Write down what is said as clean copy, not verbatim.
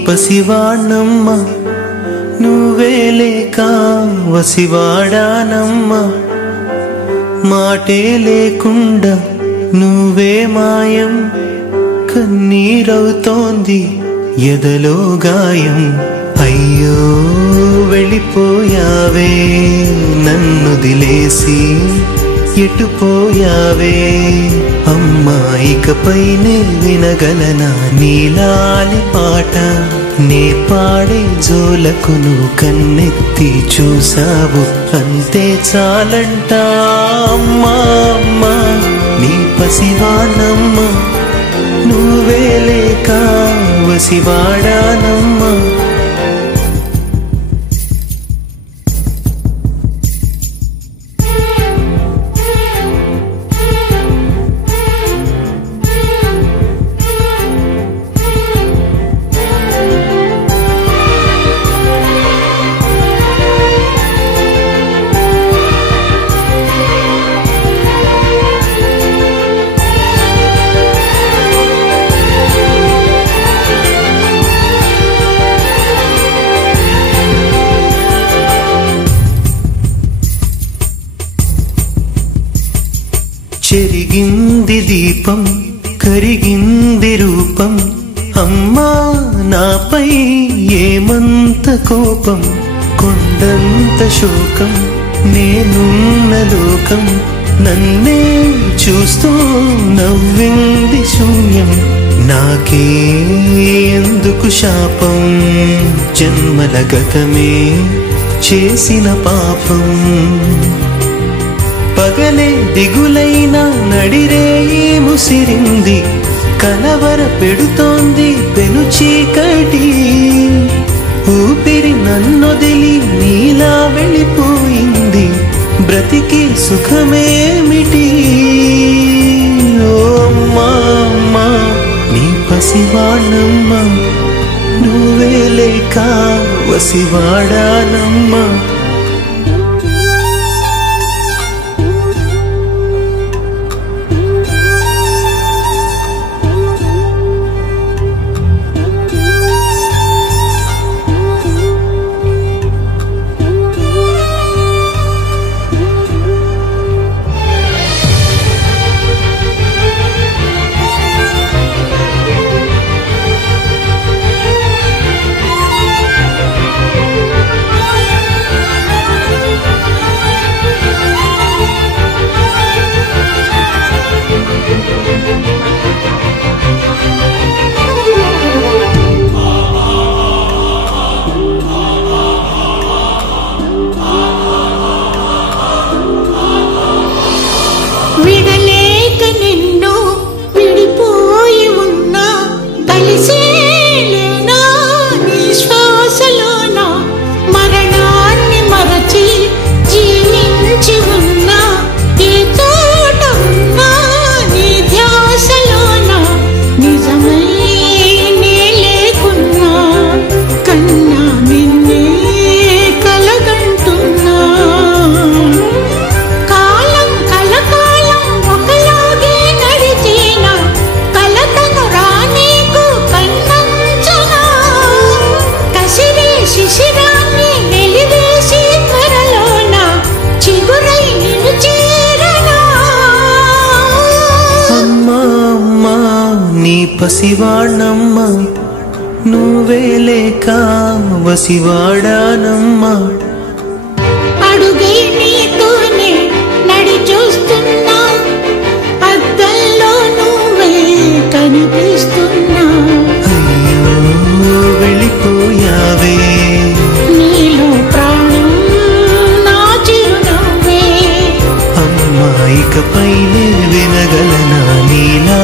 పసివాణ్ణమ్మ నువ్వే లేక వసివాడానమ్మ మాటే లేకుండా నువ్వే మాయం కన్నీరవుతోంది ఎదలో గాయం అయ్యో వెళ్ళిపోయావే నన్నొదిలేసి ఎటుపోయావే అమ్మా ఇకపైనే వినగలనా నీలాలి పాట నే పాడే జోలకు నువ్వు కన్నెత్తి చూసావు అంతే చాలంట అమ్మా అమ్మా నీ పసివాణమ్మ నువ్వే లేక వసివాడానమ్మా చెరిగింది దీపం కరిగింది రూపం అమ్మా నాపై ఏమంత కోపం కొండంత శోకం నేనున్న లోకం నన్నే చూస్తూ నవ్వింది శూన్యం నాకే ఎందుకు శాపం జన్మల గతమే చేసిన పాపం పగలే దిగులైన నడిరేయి ముసిరింది కలవర పెడుతోంది పెను చీకటి ఊపిరి నన్నొదిలి నీలా వెళ్ళిపోయింది బ్రతికి సుఖమేమిటి ఓ అమ్మా అమ్మా నీ పసివాణమ్మ నువ్వే లేక వసివాడానమ్మా విడలేక నిన్ను విడిపోయి ఉన్నా కలిసేలేనా నీ శ్వాసలోన మరణాన్ని మరచి జీవించి ఉన్నా ఏ తోట ఉన్నా నీ ధ్యాసలోన నిజమై నే లేకున్నా కన్నా నిన్నే కలగంటున్నా పసివాణమ్మ నువ్వే లేక వసివాడానమ్మా అడుగే నీతోనే నడి చూస్తున్నా అద్దంలో నువ్వే కనిపిస్తున్నా అయ్యో వెళ్ళిపోయావే నీలో ప్రాణం నా చిరునవ్వే అమ్మా ఇకపైనే వినగలనా నీలా